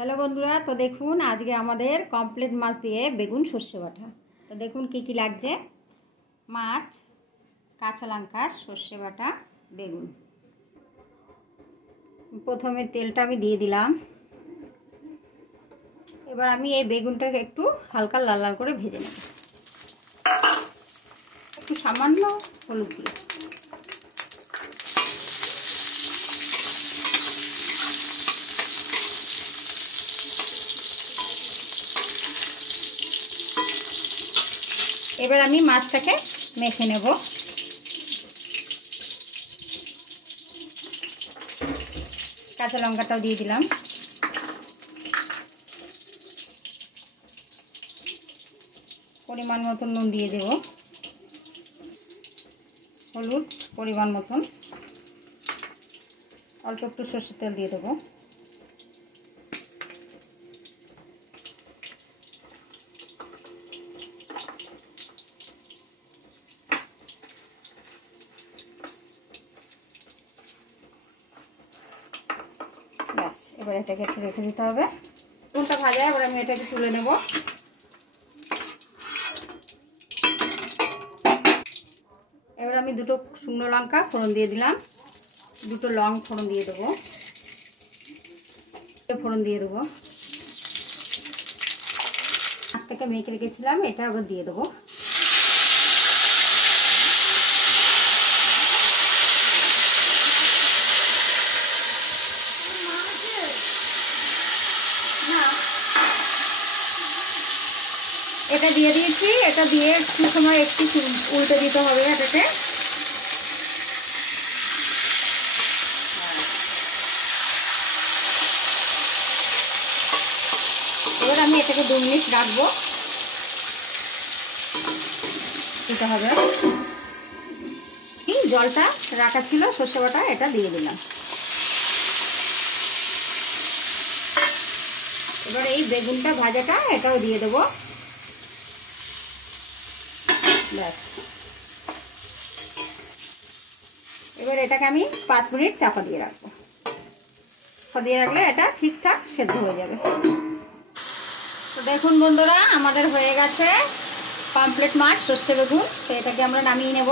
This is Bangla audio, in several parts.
হ্যালো বন্ধুরা, তো দেখুন আজকে আমাদের কমপ্লিট মাছ দিয়ে বেগুন সর্ষে বাটা। তো দেখুন কি কি লাগছে: মাছ, কাঁচা লঙ্কা, সর্ষে বাটা, বেগুন। প্রথমে তেলটা আমি দিয়ে দিলাম। এবার আমি এই বেগুনটাকে একটু হালকা লাল লাল করে ভেজে নেব, একটু সামান্য হলুদ দিয়ে। এবার আমি মাছটাকে মেখে নেব। কাঁচা লঙ্কাটাও দিয়ে দিলাম। পরিমাণ মতন নুন দিয়ে দেব, হলুদ পরিমাণ মতন, অল্প একটু সরষের তেল দিয়ে দেবো। ব্যাস, এবার এটাকে একটু রেখে দিতে হবে। কোনটা ভাজা, এবার আমি এটাকে তুলে নেব। এবার আমি দুটো শুকনো লঙ্কা ফোড়ন দিয়ে দিলাম, দুটো লং ফোড়ন দিয়ে দেবো, ফোড়ন দিয়ে দেবো। মাছটাকে মেখে রেখেছিলাম, এটা আবার দিয়ে দেবো। এটা দিয়ে দিয়েছি, এটা দিয়ে একটু সময় একটু উল্টে দিতে হবে এটাকে। এবার আমি এটাকে 2 মিনিট রাখবো, দিতে হবে। জলটা রাখা ছিল সর্ষে বাটা, এটা দিয়ে দিলাম। এবার এই বেগুনটা ভাজাটা এটাও দিয়ে দেবো। ব্যাস, এবার এটাকে আমি 5 মিনিট চাপা দিয়ে রাখবো। চাপা দিয়ে রাখলে এটা ঠিকঠাক সেদ্ধ হয়ে যাবে। তো দেখুন বন্ধুরা, আমাদের হয়ে গেছে কমপ্লিট মাছ সর্ষে বেগুন। তো এটাকে আমরা নামিয়ে নেব।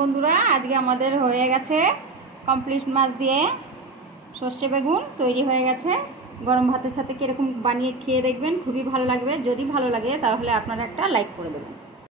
বন্ধুরা, আজকে আমাদের হয়ে গেছে কমপ্লিট মাছ দিয়ে সর্ষে বেগুন তৈরি হয়ে গেছে। গরম ভাতের সাথে কীরকম বানিয়ে খেয়ে দেখবেন, খুবই ভালো লাগবে। যদি ভালো লাগে তাহলে আপনারা একটা লাইক করে দেবেন।